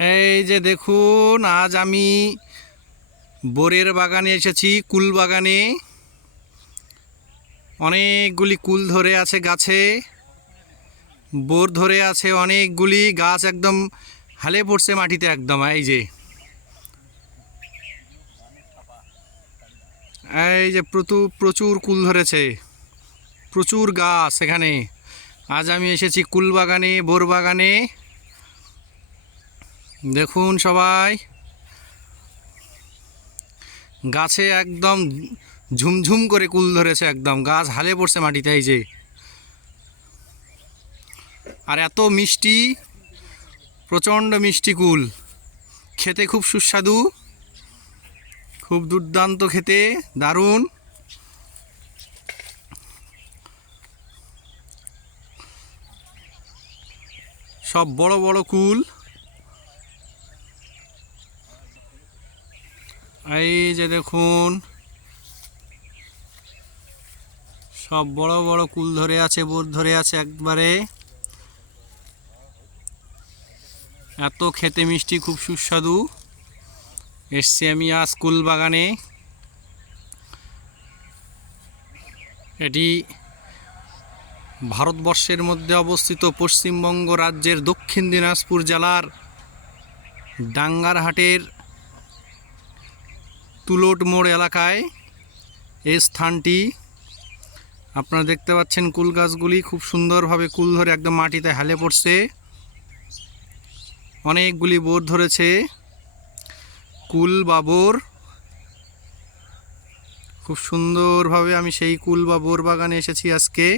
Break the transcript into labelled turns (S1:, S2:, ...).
S1: এই যে দেখুন, আজ আমি বোরের বাগানে এসেছি, কুল বাগানে। অনেকগুলি কুল ধরে আছে গাছে, বোর ধরে আছে অনেকগুলি গাছ একদম হালে পড়ছে মাটিতে একদম, এই যে। এই যে প্রচুর প্রচুর কুল ধরেছে, প্রচুর গাছ এখানে। আজ আমি এসেছি কুল বাগানে, বোর বাগানে। দেখুন সবাই। গাছে একদম ঝুমঝুম করে কুল ধরেছে একদম। গাছ হালে পড়ছে মাটিতে, এই যে। আর এত মিষ্টি, প্রচণ্ড মিষ্টি কুল। খেতে খুব সুস্বাদু, খুব দুর্দান্ত খেতে, দারুণ। সব বড় বড় কুল। এই যে দেখুন, সব বড় বড় কুল ধরে আছে, বোর ধরে আছে একবারে। এত খেতে মিষ্টি, খুব সুস্বাদু। এসছি আমি আজ কুল বাগানে। এটি ভারতবর্ষের মধ্যে অবস্থিত পশ্চিমবঙ্গ রাজ্যের দক্ষিণ দিনাজপুর জেলার ডাঙ্গারহাটের তুলোট মোড় এলাকায় এই স্থানটি। আপনারা দেখতে পাচ্ছেন কুল গাছগুলি খুব সুন্দরভাবে কুল ধরে একদম মাটিতে হেলে পড়ছে। অনেকগুলি বোর ধরেছে। কুল বা বোর। খুব সুন্দরভাবে আমি সেই কুল বা বোর বাগানে এসেছি আজকে।